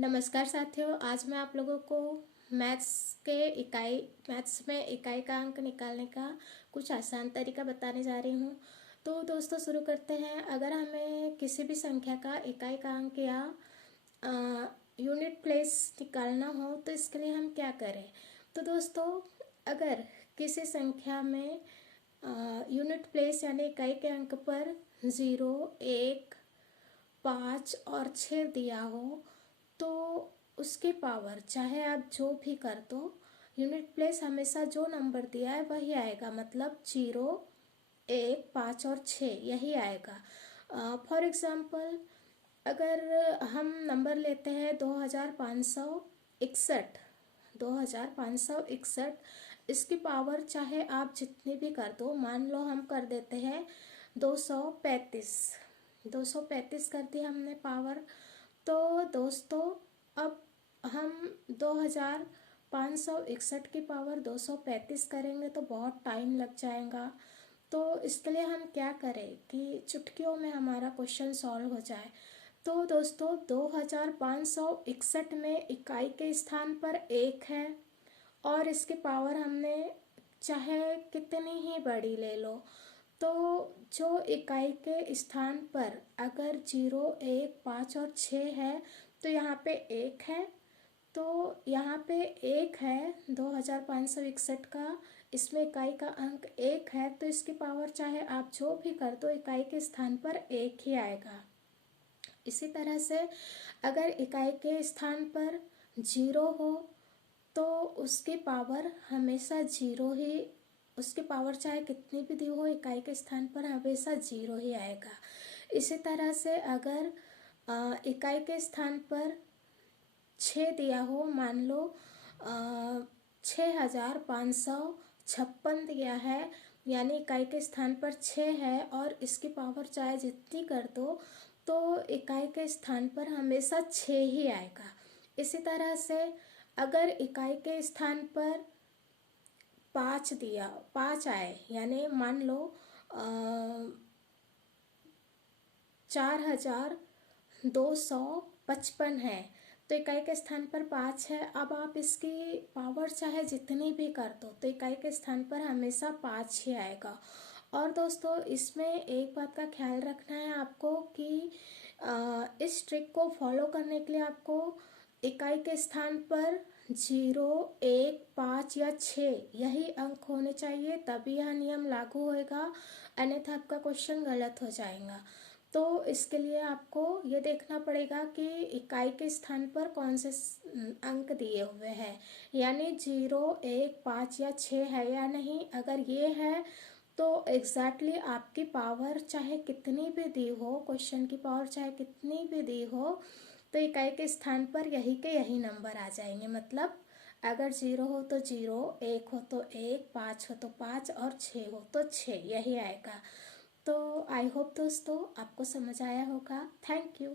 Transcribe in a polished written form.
नमस्कार साथियों, आज मैं आप लोगों को मैथ्स में इकाई का अंक निकालने का कुछ आसान तरीका बताने जा रही हूँ। तो दोस्तों शुरू करते हैं। अगर हमें किसी भी संख्या का इकाई का अंक या यूनिट प्लेस निकालना हो तो इसके लिए हम क्या करें। तो दोस्तों, अगर किसी संख्या में यूनिट प्लेस यानी इकाई के अंक पर 0, 1, 5 और 6 दिया हो तो उसकी पावर चाहे आप जो भी कर दो, यूनिट प्लेस हमेशा जो नंबर दिया है वही आएगा। मतलब 0, 1, 5 और 6 यही आएगा। फॉर एग्ज़ाम्पल, अगर हम नंबर लेते हैं 2561, 2561, इसकी पावर चाहे आप जितनी भी कर दो, मान लो हम कर देते हैं 235, 235 कर दी हमने पावर। तो दोस्तों, अब हम 2561 की पावर 235 करेंगे तो बहुत टाइम लग जाएगा। तो इसके लिए हम क्या करें कि चुटकियों में हमारा क्वेश्चन सॉल्व हो जाए। तो दोस्तों, 2561 में इकाई के स्थान पर 1 है और इसकी पावर हमने चाहे कितनी ही बड़ी ले लो, तो जो इकाई के स्थान पर अगर 0, 1, 5 और 6 है तो यहाँ पे 1 है। तो यहाँ पे 1 है 2561 का, इसमें इकाई का अंक 1 है, तो इसकी पावर चाहे आप जो भी कर दो इकाई के स्थान पर 1 ही आएगा। इसी तरह से अगर इकाई के स्थान पर 0 हो तो उसकी पावर हमेशा 0 ही, उसकी पावर चाहे कितनी भी दी हो इकाई के स्थान पर हमेशा 0 ही आएगा। इसी तरह से अगर इकाई के स्थान पर 6 दिया हो, मान लो 6556 दिया है, यानी इकाई के स्थान पर 6 है और इसकी पावर चाहे जितनी कर दो तो इकाई के स्थान पर हमेशा 6 ही आएगा। इसी तरह से अगर इकाई के स्थान पर 5 आए, यानी मान लो 4255 है तो इकाई के स्थान पर 5 है। अब आप इसकी पावर चाहे जितनी भी कर दो तो इकाई के स्थान पर हमेशा 5 ही आएगा। और दोस्तों, इसमें एक बात का ख्याल रखना है आपको कि इस ट्रिक को फॉलो करने के लिए आपको इकाई के स्थान पर 0, 1, 5 या 6 यही अंक होने चाहिए, तभी यह नियम लागू होएगा, अन्यथा आपका क्वेश्चन गलत हो जाएगा। तो इसके लिए आपको ये देखना पड़ेगा कि इकाई के स्थान पर कौन से अंक दिए हुए हैं, यानी 0, 1, 5 या 6 है या नहीं। अगर ये है तो एग्जैक्टली आपकी पावर चाहे कितनी भी दी हो, क्वेश्चन की पावर चाहे कितनी भी दी हो, तो इकाई के स्थान पर यही के यही नंबर आ जाएंगे। मतलब अगर 0 हो तो 0, 1 हो तो 1, 5 हो तो 5 और 6 हो तो 6 यही आएगा। तो आई होप दोस्तों आपको समझ आया होगा। Thank you.